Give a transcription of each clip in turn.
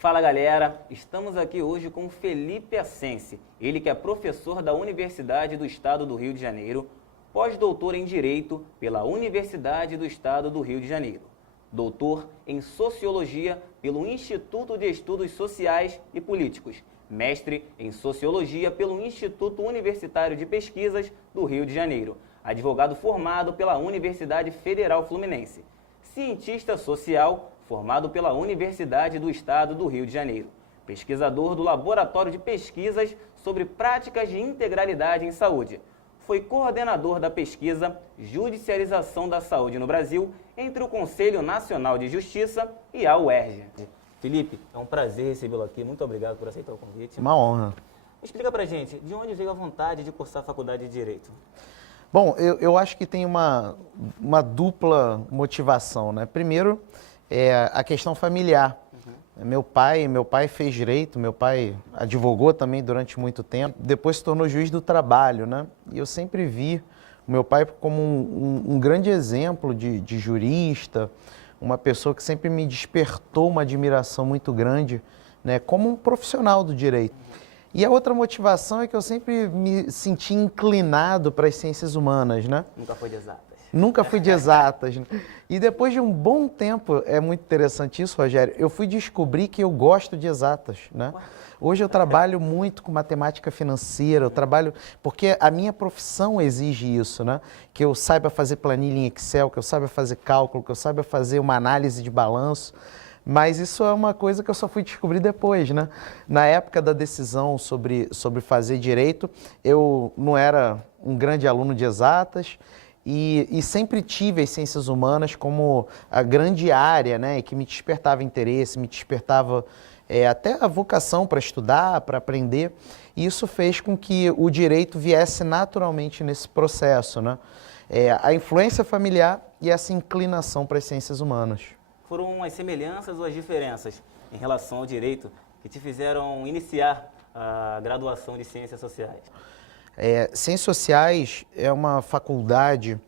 Fala galera, estamos aqui hoje com Felipe Assensi, ele que é professor da Universidade do Estado do Rio de Janeiro, pós-doutor em Direito pela Universidade do Estado do Rio de Janeiro, doutor em Sociologia pelo Instituto de Estudos Sociais e Políticos, mestre em Sociologia pelo Instituto Universitário de Pesquisas do Rio de Janeiro, advogado formado pela Universidade Federal Fluminense, cientista social formado pela Universidade do Estado do Rio de Janeiro, pesquisador do Laboratório de Pesquisas sobre Práticas de Integralidade em Saúde. Foi coordenador da pesquisa Judicialização da Saúde no Brasil entre o Conselho Nacional de Justiça e a UERJ. Felipe, é um prazer recebê-lo aqui. Muito obrigado por aceitar o convite. Uma honra. Explica pra gente, de onde veio a vontade de cursar a faculdade de Direito? Bom, eu acho que tem uma dupla motivação, né? Primeiro, a questão familiar. Meu pai fez direito, meu pai advogou também durante muito tempo, depois se tornou juiz do trabalho, né? E eu sempre vi o meu pai como um grande exemplo de jurista, uma pessoa que sempre me despertou uma admiração muito grande, né? Como um profissional do direito. E a outra motivação é que eu sempre me senti inclinado para as ciências humanas, né? Nunca foi de exatas. Nunca fui de exatas. E depois de um bom tempo, é muito interessante isso, Rogério, eu fui descobrir que eu gosto de exatas, né? Hoje eu trabalho muito com matemática financeira, eu trabalho, porque a minha profissão exige isso, né? Que eu saiba fazer planilha em Excel, que eu saiba fazer cálculo, que eu saiba fazer uma análise de balanço. Mas isso é uma coisa que eu só fui descobrir depois, né? Na época da decisão sobre fazer direito, eu não era um grande aluno de exatas e sempre tive as ciências humanas como a grande área, né? Que me despertava interesse, me despertava até a vocação para estudar, para aprender. E isso fez com que o direito viesse naturalmente nesse processo, né? A influência familiar e essa inclinação para as ciências humanas. Foram as semelhanças ou as diferenças em relação ao direito que te fizeram iniciar a graduação de Ciências Sociais? Ciências Sociais é uma faculdade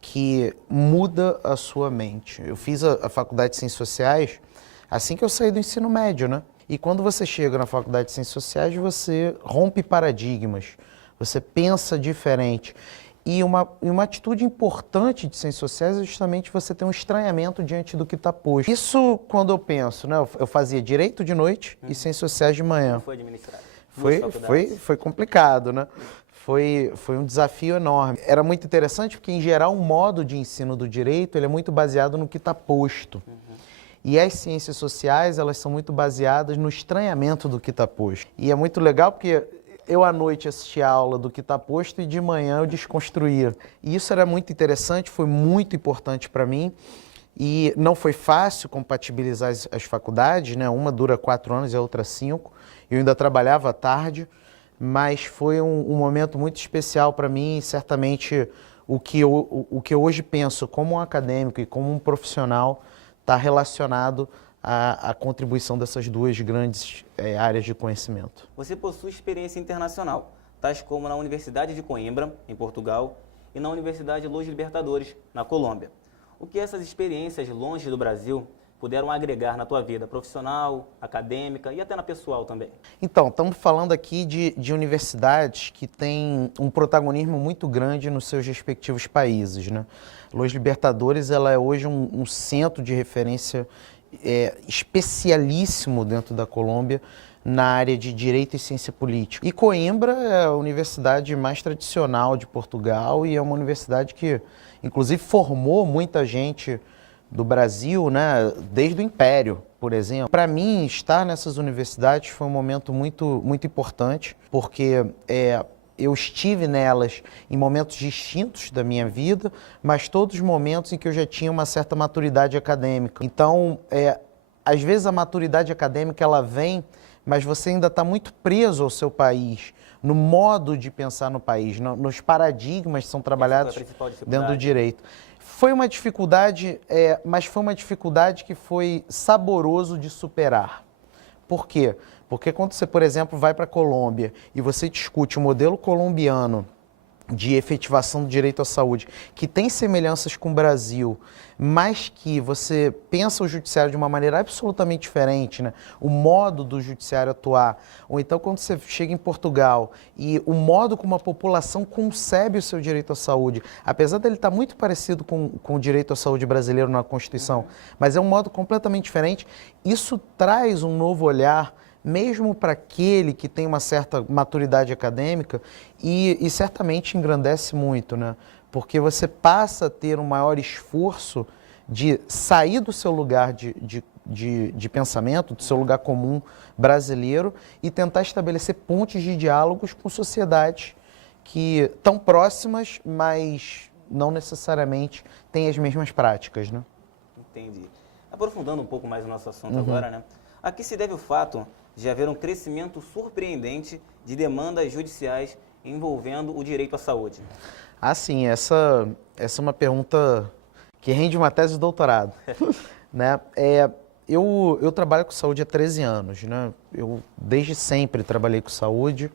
que muda a sua mente. Eu fiz a faculdade de Ciências Sociais assim que eu saí do ensino médio, né? E quando você chega na faculdade de Ciências Sociais, você rompe paradigmas, você pensa diferente. E uma atitude importante de ciências sociais é justamente você ter um estranhamento diante do que está posto. Isso quando eu penso, né? Eu fazia direito de noite e ciências sociais de manhã. Como foi administrado? Foi complicado, né? Foi um desafio enorme. Era muito interessante porque, em geral, o modo de ensino do direito ele é muito baseado no que está posto. E as ciências sociais, elas são muito baseadas no estranhamento do que está posto. E é muito legal porque eu, à noite, assistia a aula do que está posto e de manhã eu desconstruía. E isso era muito interessante, foi muito importante para mim. E não foi fácil compatibilizar as faculdades, né? Uma dura 4 anos e a outra 5. Eu ainda trabalhava à tarde, mas foi um momento muito especial para mim e certamente o que eu hoje penso como um acadêmico e como um profissional está relacionado a contribuição dessas duas grandes áreas de conhecimento. Você possui experiência internacional, tais como na Universidade de Coimbra, em Portugal, e na Universidade Los Libertadores, na Colômbia. O que essas experiências longe do Brasil puderam agregar na tua vida profissional, acadêmica e até na pessoal também? Então, estamos falando aqui de universidades que têm um protagonismo muito grande nos seus respectivos países, né? Los Libertadores, ela é hoje um centro de referência especialíssimo dentro da Colômbia na área de Direito e Ciência Política. E Coimbra é a universidade mais tradicional de Portugal e é uma universidade que, inclusive, formou muita gente do Brasil, né, desde o Império, por exemplo. Para mim, estar nessas universidades foi um momento muito, muito importante, porque eu estive nelas em momentos distintos da minha vida, mas todos os momentos em que eu já tinha uma certa maturidade acadêmica. Então, às vezes a maturidade acadêmica ela vem, mas você ainda está muito preso ao seu país, no modo de pensar no país, nos paradigmas que são trabalhados dentro do direito. Foi uma dificuldade, mas foi uma dificuldade que foi saboroso de superar. Por quê? Porque quando você, por exemplo, vai para a Colômbia e você discute o modelo colombiano de efetivação do direito à saúde, que tem semelhanças com o Brasil, mas que você pensa o judiciário de uma maneira absolutamente diferente, né? O modo do judiciário atuar, ou então quando você chega em Portugal e o modo como a população concebe o seu direito à saúde, apesar dele estar muito parecido com o direito à saúde brasileiro na Constituição, mas é um modo completamente diferente, isso traz um novo olhar mesmo para aquele que tem uma certa maturidade acadêmica e certamente engrandece muito, né? Porque você passa a ter um maior esforço de sair do seu lugar de pensamento, do seu lugar comum brasileiro e tentar estabelecer pontes de diálogos com sociedades que estão próximas, mas não necessariamente têm as mesmas práticas, né? Entendi. Aprofundando um pouco mais o nosso assunto agora, né? A que se deve o fato de haver um crescimento surpreendente de demandas judiciais envolvendo o direito à saúde? Ah, sim, essa é uma pergunta que rende uma tese de doutorado, né? Eu trabalho com saúde há 13 anos, né? Eu desde sempre trabalhei com saúde,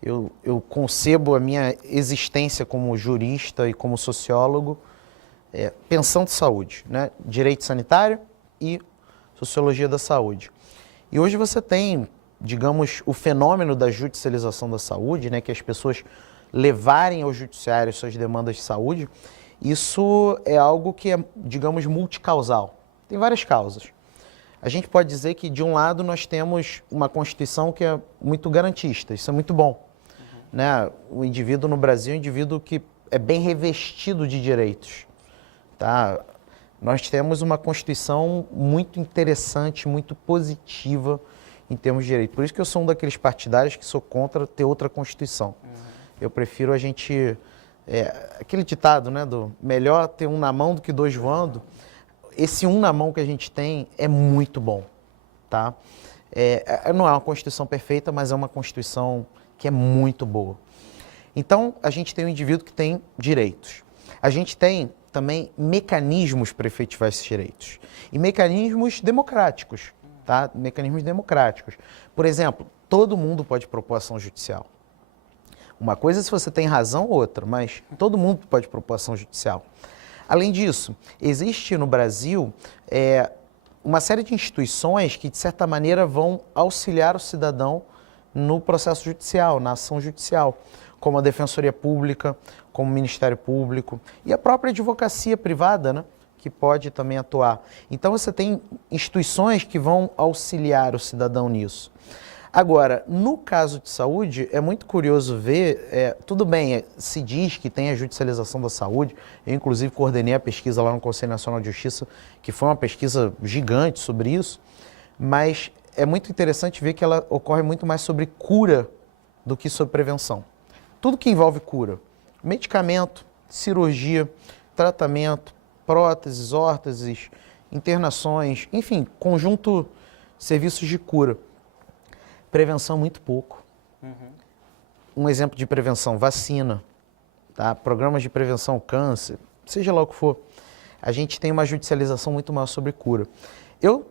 eu concebo a minha existência como jurista e como sociólogo pensando saúde, né? Direito sanitário e sociologia da saúde. E hoje você tem, digamos, o fenômeno da judicialização da saúde, né, que as pessoas levarem ao judiciário suas demandas de saúde, isso é algo que é, digamos, multicausal. Tem várias causas. A gente pode dizer que, de um lado, nós temos uma Constituição que é muito garantista, isso é muito bom. Né? O indivíduo no Brasil é um indivíduo que é bem revestido de direitos. Tá? Nós temos uma Constituição muito interessante, muito positiva em termos de direito. Por isso que eu sou um daqueles partidários que sou contra ter outra Constituição. Eu prefiro a gente... aquele ditado, né, do melhor ter um na mão do que dois voando. Esse um na mão que a gente tem é muito bom. Tá? Não é uma Constituição perfeita, mas é uma Constituição que é muito boa. Então, a gente tem um indivíduo que tem direitos. A gente tem também mecanismos para efetivar esses direitos. E mecanismos democráticos, tá? Mecanismos democráticos. Por exemplo, todo mundo pode propor ação judicial. Uma coisa é se você tem razão, outra, mas todo mundo pode propor ação judicial. Além disso, existe no Brasil uma série de instituições que, de certa maneira, vão auxiliar o cidadão no processo judicial, na ação judicial, como a Defensoria Pública, como o Ministério Público e a própria advocacia privada, né, que pode também atuar. Então você tem instituições que vão auxiliar o cidadão nisso. Agora, no caso de saúde, é muito curioso ver, tudo bem, se diz que tem a judicialização da saúde, eu inclusive coordenei a pesquisa lá no Conselho Nacional de Justiça, que foi uma pesquisa gigante sobre isso, mas é muito interessante ver que ela ocorre muito mais sobre cura do que sobre prevenção. Tudo que envolve cura, medicamento, cirurgia, tratamento, próteses, órteses, internações, enfim, conjunto de serviços de cura. Prevenção, muito pouco. Um exemplo de prevenção, vacina, tá? Programas de prevenção ao câncer, seja lá o que for. A gente tem uma judicialização muito maior sobre cura.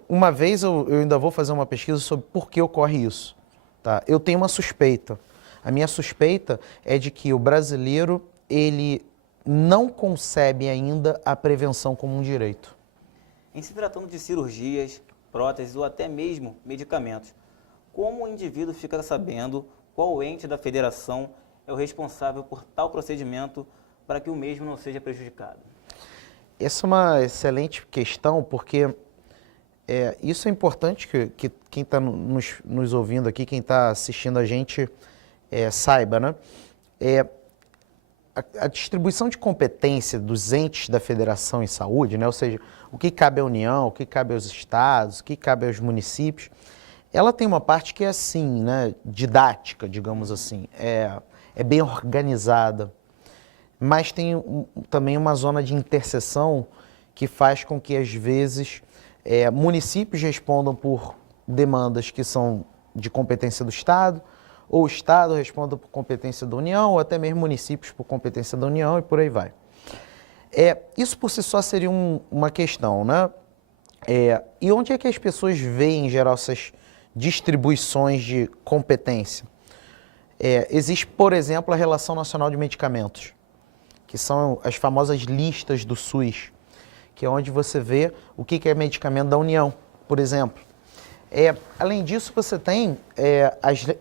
Uma vez, eu ainda vou fazer uma pesquisa sobre por que ocorre isso. Tá? Eu tenho uma suspeita. A minha suspeita é de que o brasileiro, ele não concebe ainda a prevenção como um direito. Em se tratando de cirurgias, próteses ou até mesmo medicamentos, como o indivíduo fica sabendo qual ente da federação é o responsável por tal procedimento para que o mesmo não seja prejudicado? Essa é uma excelente questão, porque isso é importante que quem está nos ouvindo aqui, quem está assistindo a gente, saiba, né? A distribuição de competência dos entes da federação em saúde, né? Ou seja, o que cabe à União, o que cabe aos estados, o que cabe aos municípios, ela tem uma parte que é assim, né? Didática, digamos assim, é bem organizada, mas tem também uma zona de interseção que faz com que, às vezes, municípios respondam por demandas que são de competência do Estado, ou o Estado responda por competência da União, ou até mesmo municípios por competência da União, e por aí vai. Isso por si só seria uma questão, né? E onde é que as pessoas veem, em geral, essas distribuições de competência? Existe, por exemplo, a Relação Nacional de Medicamentos, que são as famosas listas do SUS, que é onde você vê o que é medicamento da União, por exemplo. Além disso, você tem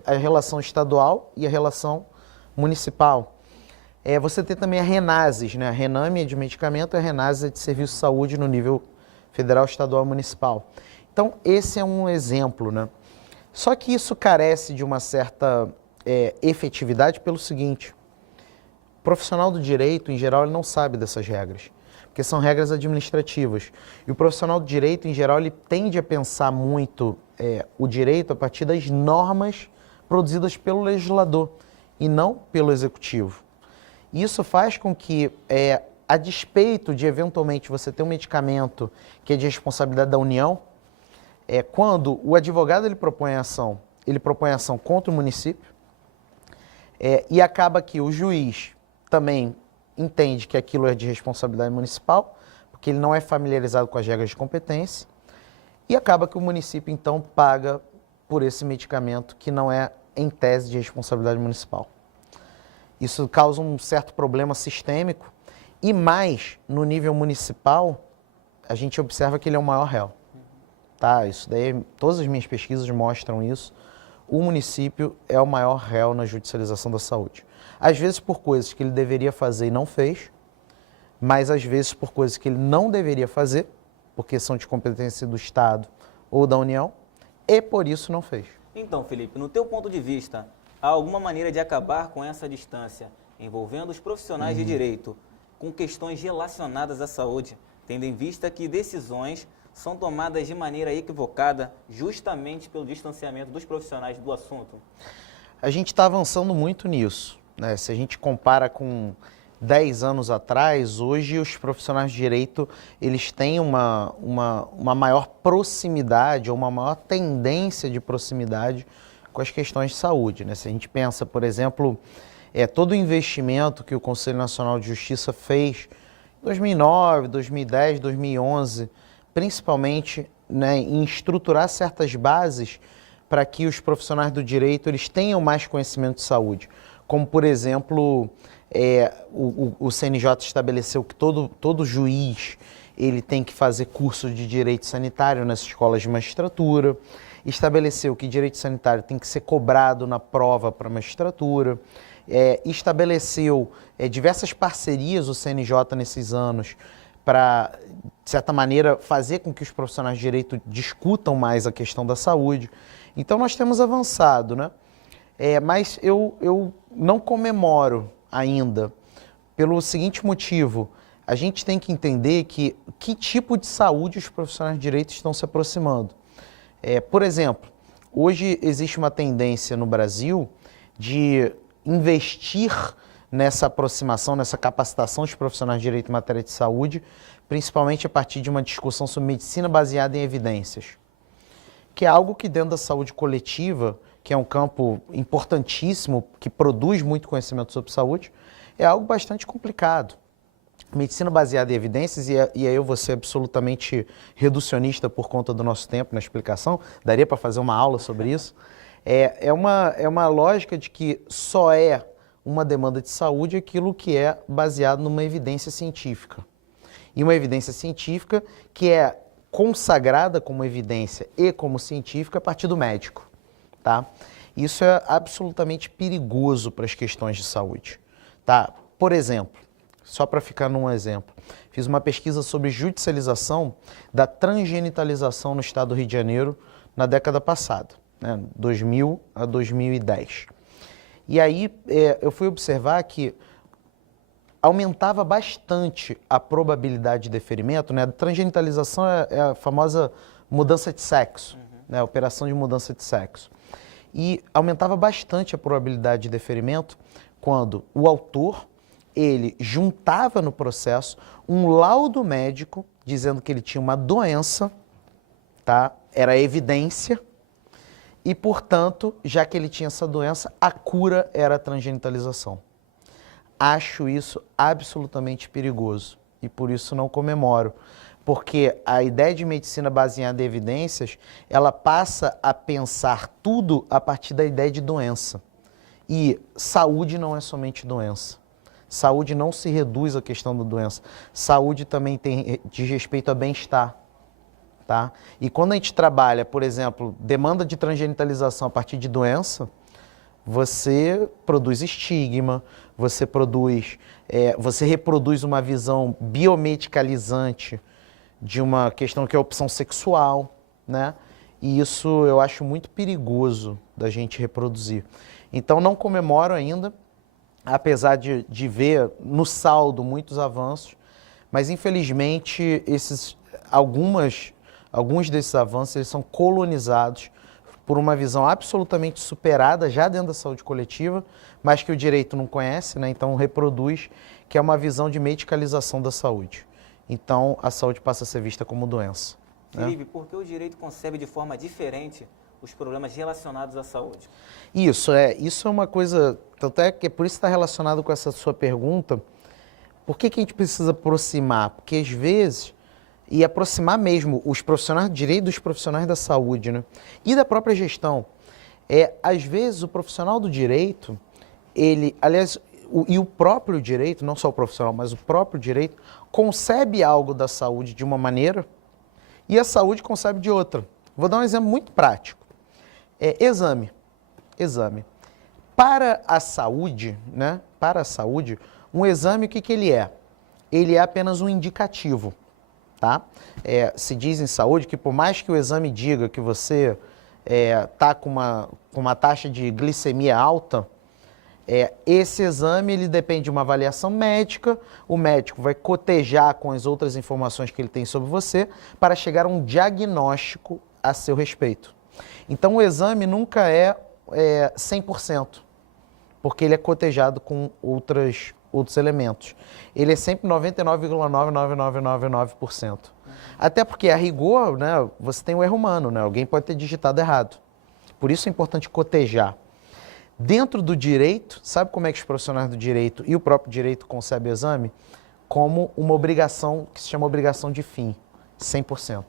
a relação estadual e a relação municipal. Você tem também a Renases, né? A Rename é de medicamento e a Renases é de serviço de saúde no nível federal, estadual e municipal. Então, esse é um exemplo, né? Só que isso carece de uma certa efetividade pelo seguinte: o profissional do direito, em geral, ele não sabe dessas regras, porque são regras administrativas. E o profissional do direito, em geral, ele tende a pensar muito o direito a partir das normas produzidas pelo legislador e não pelo executivo. Isso faz com que, a despeito de, eventualmente, você ter um medicamento que é de responsabilidade da União, quando o advogado ele propõe a ação contra o município, e acaba que o juiz também entende que aquilo é de responsabilidade municipal, porque ele não é familiarizado com as regras de competência, e acaba que o município, então, paga por esse medicamento que não é, em tese, de responsabilidade municipal. Isso causa um certo problema sistêmico e mais, no nível municipal, a gente observa que ele é o maior réu. Tá? Isso daí, todas as minhas pesquisas mostram isso. O município é o maior réu na judicialização da saúde. Às vezes por coisas que ele deveria fazer e não fez, mas às vezes por coisas que ele não deveria fazer, porque são de competência do Estado ou da União, e por isso não fez. Então, Felipe, no teu ponto de vista, há alguma maneira de acabar com essa distância envolvendo os profissionais de direito com questões relacionadas à saúde, tendo em vista que decisões são tomadas de maneira equivocada justamente pelo distanciamento dos profissionais do assunto? A gente está avançando muito nisso, né? Se a gente compara com 10 anos atrás, hoje os profissionais de direito eles têm uma maior proximidade ou uma maior tendência de proximidade com as questões de saúde, né? Se a gente pensa, por exemplo, todo o investimento que o Conselho Nacional de Justiça fez em 2009, 2010, 2011, principalmente, né, em estruturar certas bases para que os profissionais do direito eles tenham mais conhecimento de saúde. Como, por exemplo, o CNJ estabeleceu que todo juiz ele tem que fazer curso de direito sanitário nas escolas de magistratura, estabeleceu que direito sanitário tem que ser cobrado na prova para a magistratura, estabeleceu diversas parcerias o CNJ nesses anos para, de certa maneira, fazer com que os profissionais de direito discutam mais a questão da saúde. Então, nós temos avançado, né? Mas eu não comemoro ainda, pelo seguinte motivo: a gente tem que entender que tipo de saúde os profissionais de direito estão se aproximando. Por exemplo, hoje existe uma tendência no Brasil de investir nessa aproximação, nessa capacitação dos profissionais de direito em matéria de saúde, principalmente a partir de uma discussão sobre medicina baseada em evidências, que é algo que dentro da saúde coletiva, que é um campo importantíssimo, que produz muito conhecimento sobre saúde, é algo bastante complicado. Medicina baseada em evidências, e aí eu vou ser absolutamente reducionista por conta do nosso tempo na explicação, daria para fazer uma aula sobre isso, é uma lógica de que só é uma demanda de saúde aquilo que é baseado numa evidência científica. E uma evidência científica que é consagrada como evidência e como científica a partir do médico, tá? Isso é absolutamente perigoso para as questões de saúde, tá? Por exemplo, só para ficar num exemplo, fiz uma pesquisa sobre judicialização da transgenitalização no estado do Rio de Janeiro na década passada, né, 2000 a 2010. E aí eu fui observar que aumentava bastante a probabilidade de deferimento, né? A transgenitalização é a famosa mudança de sexo, né? A operação de mudança de sexo. E aumentava bastante a probabilidade de deferimento quando o autor ele juntava no processo um laudo médico dizendo que ele tinha uma doença, tá? Era evidência, e, portanto, já que ele tinha essa doença, a cura era a transgenitalização. Acho isso absolutamente perigoso e por isso não comemoro, porque a ideia de medicina baseada em evidências, ela passa a pensar tudo a partir da ideia de doença. E saúde não é somente doença. Saúde não se reduz à questão da doença. Saúde também diz respeito a bem-estar. Tá? E quando a gente trabalha, por exemplo, demanda de transgenitalização a partir de doença, você produz estigma, você reproduz uma visão biomedicalizante de uma questão que é a opção sexual, né? E isso eu acho muito perigoso da gente reproduzir. Então não comemoro ainda, apesar de ver no saldo muitos avanços, mas infelizmente alguns desses avanços eles são colonizados por uma visão absolutamente superada já dentro da saúde coletiva, mas que o direito não conhece, né? Então reproduz, que é uma visão de medicalização da saúde. Então a saúde passa a ser vista como doença. Felipe, por que o direito concebe de forma diferente os problemas relacionados à saúde? Isso é uma coisa, tanto é que por isso está relacionado com essa sua pergunta, por que a gente precisa aproximar? Porque às vezes, e aproximar mesmo os profissionais do direito dos profissionais da saúde, né? E da própria gestão. Às vezes o profissional do direito, o próprio direito, não só o profissional, mas o próprio direito, concebe algo da saúde de uma maneira e a saúde concebe de outra. Vou dar um exemplo muito prático. Exame. Para a saúde, né? Para a saúde, um exame, o que ele é? Ele é apenas um indicativo, tá? Se diz em saúde que por mais que o exame diga que você está com uma taxa de glicemia alta, esse exame ele depende de uma avaliação médica, o médico vai cotejar com as outras informações que ele tem sobre você para chegar a um diagnóstico a seu respeito. Então o exame nunca é 100%, porque ele é cotejado com outros elementos. Ele é sempre 99,99999%. Até porque, a rigor, né, você tem o erro humano, né? Alguém pode ter digitado errado. Por isso é importante cotejar. Dentro do direito, sabe como é que os profissionais do direito e o próprio direito concebem o exame? Como uma obrigação que se chama obrigação de fim, 100%.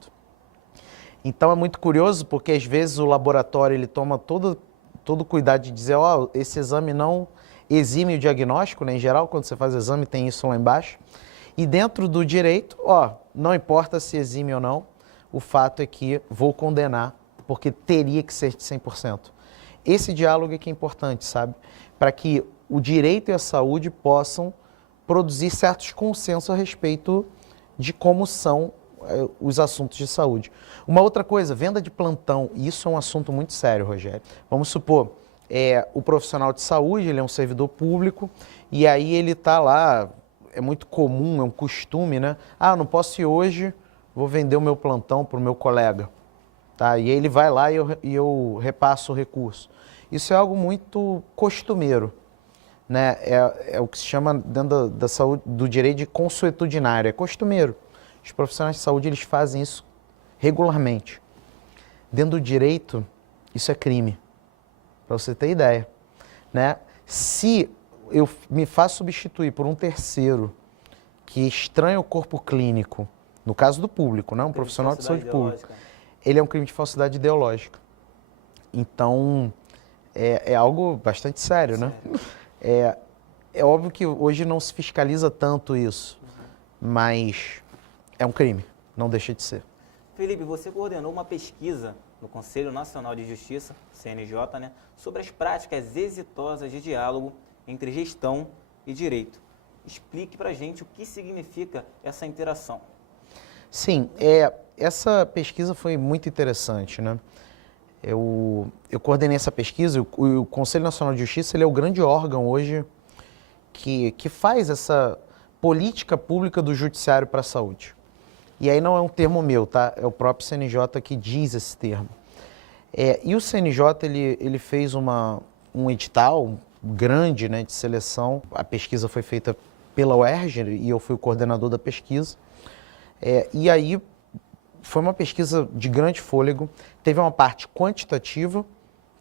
Então é muito curioso porque às vezes o laboratório ele toma todo o cuidado de dizer, esse exame não exime o diagnóstico, né? Em geral, quando você faz o exame tem isso lá embaixo. E dentro do direito, não importa se exime ou não, o fato é que vou condenar, porque teria que ser de 100%. Esse diálogo é que é importante, sabe? Para que o direito e a saúde possam produzir certos consensos a respeito de como são os assuntos de saúde. Uma outra coisa, venda de plantão, isso é um assunto muito sério, Rogério. Vamos supor, o profissional de saúde, ele é um servidor público, e aí ele está lá, é muito comum, é um costume, né? Não posso ir hoje, vou vender o meu plantão para o meu colega. Tá? E aí ele vai lá e eu repasso o recurso. Isso é algo muito costumeiro, né? É o que se chama dentro da saúde, do direito de consuetudinário, é costumeiro. Os profissionais de saúde eles fazem isso regularmente. Dentro do direito, isso é crime, para você ter ideia, né? Se eu me faço substituir por um terceiro que estranha o corpo clínico, no caso do público, né? Um profissional de saúde pública, ele é um crime de falsidade ideológica. Então, é algo bastante sério, né? É óbvio que hoje não se fiscaliza tanto isso, mas é um crime, não deixa de ser. Felipe, você coordenou uma pesquisa no Conselho Nacional de Justiça, CNJ, né, sobre as práticas exitosas de diálogo entre gestão e direito. Explique para a gente o que significa essa interação. Sim, essa pesquisa foi muito interessante, né? Eu coordenei essa pesquisa, o Conselho Nacional de Justiça ele é o grande órgão hoje que faz essa política pública do judiciário para a saúde. E aí não é um termo meu, tá? É o próprio CNJ que diz esse termo. E o CNJ ele fez um edital grande, né, de seleção. A pesquisa foi feita pela UERJ e eu fui o coordenador da pesquisa. E aí foi uma pesquisa de grande fôlego. Teve uma parte quantitativa,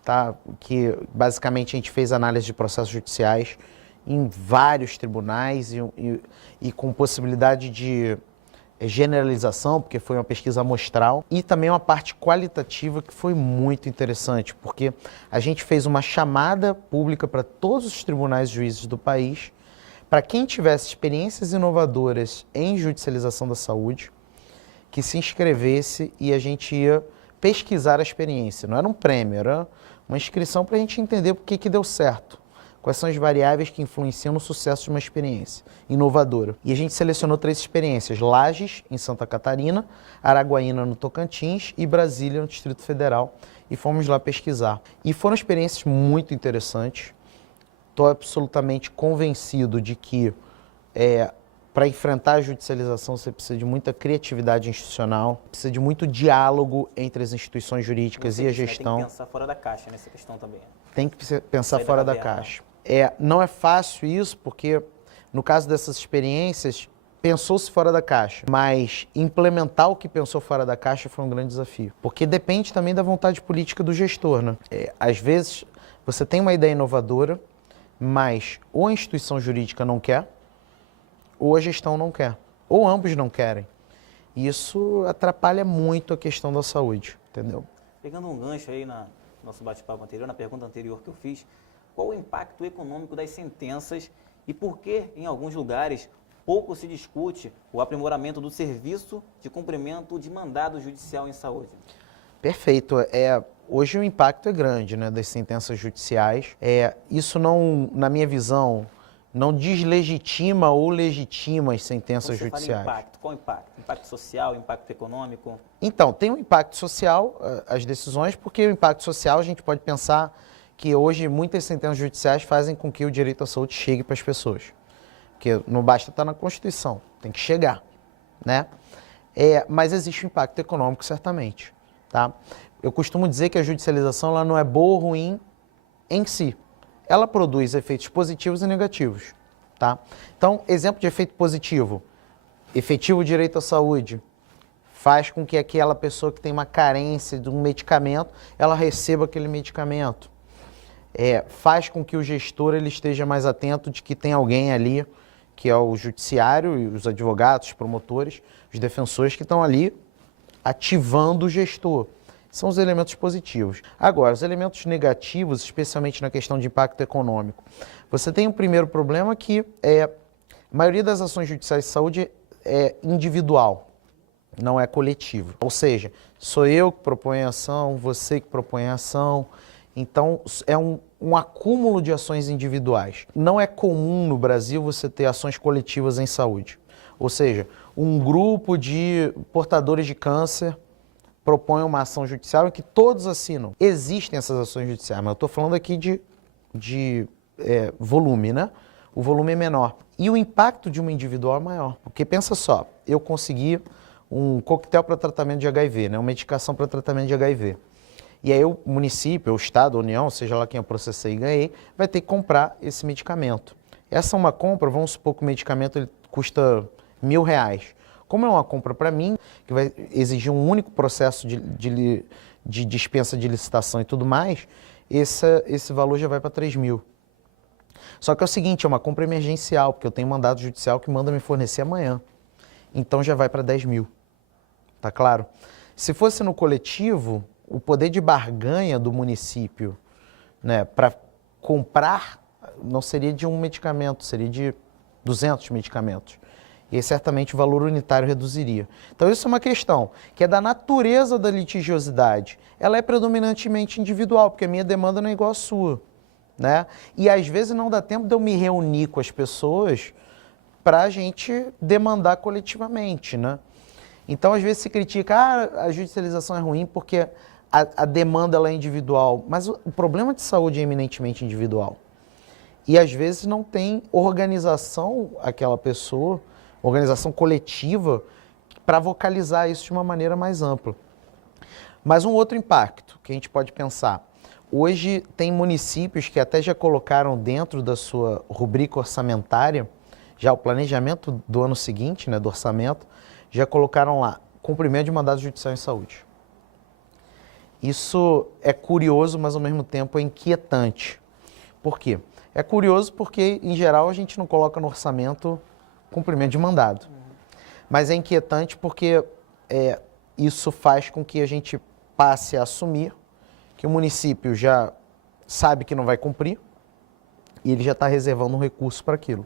tá? Que basicamente a gente fez análise de processos judiciais em vários tribunais e com possibilidade de generalização, porque foi uma pesquisa amostral, e também uma parte qualitativa que foi muito interessante, porque a gente fez uma chamada pública para todos os tribunais e juízes do país, para quem tivesse experiências inovadoras em judicialização da saúde, que se inscrevesse e a gente ia pesquisar a experiência. Não era um prêmio, era uma inscrição para a gente entender por que deu certo. Quais são as variáveis que influenciam no sucesso de uma experiência inovadora. E a gente selecionou 3 experiências: Lages, em Santa Catarina, Araguaína, no Tocantins, e Brasília, no Distrito Federal. E fomos lá pesquisar. E foram experiências muito interessantes. Estou absolutamente convencido de que para enfrentar a judicialização você precisa de muita criatividade institucional, precisa de muito diálogo entre as instituições jurídicas e a gestão. Tem que pensar fora da caixa nessa questão também. Tem que pensar fora da caixa. Não é fácil isso, porque no caso dessas experiências, pensou-se fora da caixa, mas implementar o que pensou fora da caixa foi um grande desafio, porque depende também da vontade política do gestor, né? Às vezes, você tem uma ideia inovadora, mas ou a instituição jurídica não quer, ou a gestão não quer, ou ambos não querem. Isso atrapalha muito a questão da saúde, entendeu? Pegando um gancho aí no nosso bate-papo anterior, na pergunta anterior que eu fiz, qual o impacto econômico das sentenças e por que, em alguns lugares, pouco se discute o aprimoramento do serviço de cumprimento de mandado judicial em saúde? Perfeito. Hoje o impacto é grande, né, das sentenças judiciais. Isso não, na minha visão, não deslegitima ou legitima as sentenças judiciais. Fala impacto. Qual o impacto? Impacto social, impacto econômico? Então, tem um impacto social, as decisões, porque o impacto social a gente pode pensar que hoje muitas sentenças judiciais fazem com que o direito à saúde chegue para as pessoas. Porque não basta estar na Constituição, tem que chegar, né? Mas existe um impacto econômico, certamente, tá? Eu costumo dizer que a judicialização ela não é boa ou ruim em si. Ela produz efeitos positivos e negativos, tá? Então, exemplo de efeito positivo, efetivo direito à saúde, faz com que aquela pessoa que tem uma carência de um medicamento, ela receba aquele medicamento. Faz com que o gestor ele esteja mais atento de que tem alguém ali, que é o judiciário e os advogados, os promotores, os defensores que estão ali ativando o gestor. São os elementos positivos. Agora, os elementos negativos, especialmente na questão de impacto econômico. Você tem um primeiro problema que a maioria das ações judiciais de saúde é individual, não é coletivo. Ou seja, sou eu que proponho a ação, você que propõe a ação. Então, é um acúmulo de ações individuais. Não é comum no Brasil você ter ações coletivas em saúde. Ou seja, um grupo de portadores de câncer propõe uma ação judicial em que todos assinam. Existem essas ações judiciais, mas eu estou falando aqui de volume, né? O volume é menor. E o impacto de uma individual é maior. Porque pensa só, eu consegui um coquetel para tratamento de HIV, né? Uma medicação para tratamento de HIV. E aí o município, o estado, a União, seja lá quem eu processei e ganhei, vai ter que comprar esse medicamento. Essa é uma compra, vamos supor que o medicamento ele custa R$1.000. Como é uma compra para mim, que vai exigir um único processo de dispensa de licitação e tudo mais, esse valor já vai para 3.000. Só que é o seguinte, é uma compra emergencial, porque eu tenho mandado judicial que manda me fornecer amanhã. Então já vai para 10.000. Tá claro? Se fosse no coletivo, o poder de barganha do município, né, para comprar não seria de um medicamento, seria de 200 medicamentos. E aí, certamente o valor unitário reduziria. Então isso é uma questão que é da natureza da litigiosidade. Ela é predominantemente individual, porque a minha demanda não é igual à sua, né? E às vezes não dá tempo de eu me reunir com as pessoas para a gente demandar coletivamente, né? Então às vezes se critica, a judicialização é ruim porque a demanda ela é individual, mas o problema de saúde é eminentemente individual. E às vezes não tem organização aquela pessoa, organização coletiva, para vocalizar isso de uma maneira mais ampla. Mas um outro impacto que a gente pode pensar, hoje tem municípios que até já colocaram dentro da sua rubrica orçamentária, já o planejamento do ano seguinte, né, do orçamento, já colocaram lá, cumprimento de mandado judicial em saúde. Isso é curioso, mas ao mesmo tempo é inquietante. Por quê? É curioso porque, em geral, a gente não coloca no orçamento cumprimento de mandado. Mas é inquietante porque isso faz com que a gente passe a assumir que o município já sabe que não vai cumprir e ele já está reservando um recurso para aquilo,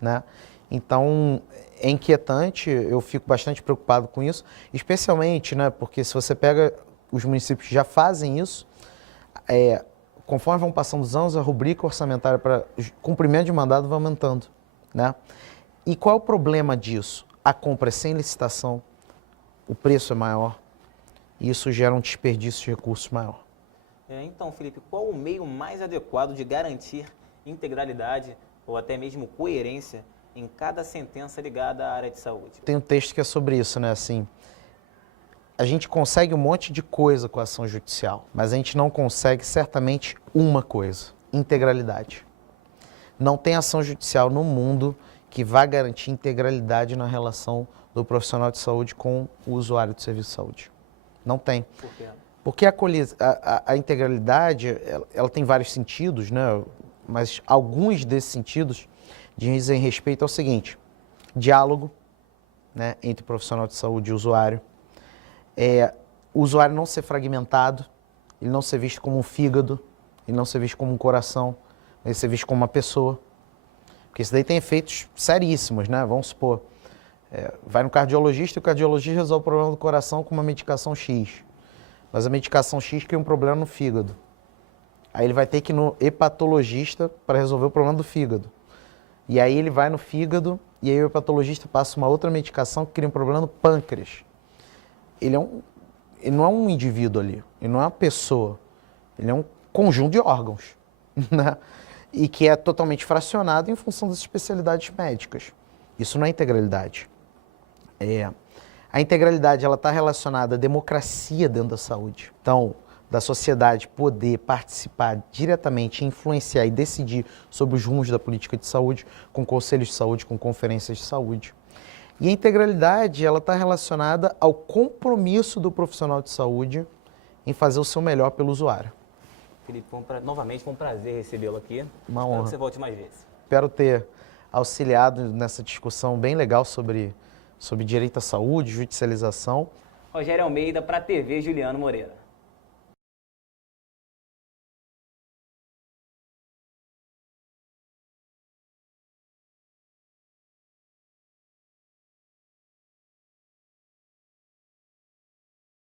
né? Então, é inquietante, eu fico bastante preocupado com isso, especialmente, né, porque se você pega os municípios que já fazem isso, conforme vão passando os anos, a rubrica orçamentária para cumprimento de mandado vai aumentando, né? E qual é o problema disso? A compra é sem licitação, o preço é maior, e isso gera um desperdício de recursos maior. Então, Felipe, qual o meio mais adequado de garantir integralidade ou até mesmo coerência em cada sentença ligada à área de saúde? Tem um texto que é sobre isso, né? Assim, a gente consegue um monte de coisa com a ação judicial, mas a gente não consegue certamente uma coisa: integralidade. Não tem ação judicial no mundo que vá garantir integralidade na relação do profissional de saúde com o usuário de serviço de saúde. Não tem. Por quê? Porque a integralidade, ela tem vários sentidos, né? Mas alguns desses sentidos dizem respeito ao seguinte: diálogo, né, entre o profissional de saúde e o usuário. O usuário não ser fragmentado, ele não ser visto como um fígado, ele não ser visto como um coração, ele ser visto como uma pessoa. Porque isso daí tem efeitos seríssimos, né? Vamos supor, vai no cardiologista e o cardiologista resolve o problema do coração com uma medicação X. Mas a medicação X cria um problema no fígado. Aí ele vai ter que ir no hepatologista para resolver o problema do fígado. E aí ele vai no fígado e aí o hepatologista passa uma outra medicação que cria um problema no pâncreas. Ele não é um indivíduo ali, ele não é uma pessoa, ele é um conjunto de órgãos, né? E que é totalmente fracionado em função das especialidades médicas. Isso não é integralidade. A integralidade está relacionada à democracia dentro da saúde. Então, da sociedade poder participar diretamente, influenciar e decidir sobre os rumos da política de saúde, com conselhos de saúde, com conferências de saúde. E a integralidade está relacionada ao compromisso do profissional de saúde em fazer o seu melhor pelo usuário. Felipe, novamente foi um prazer recebê-lo aqui. Uma honra. Espero que você volte mais vezes. Espero ter auxiliado nessa discussão bem legal sobre direito à saúde, judicialização. Rogério Almeida para a TV Juliano Moreira.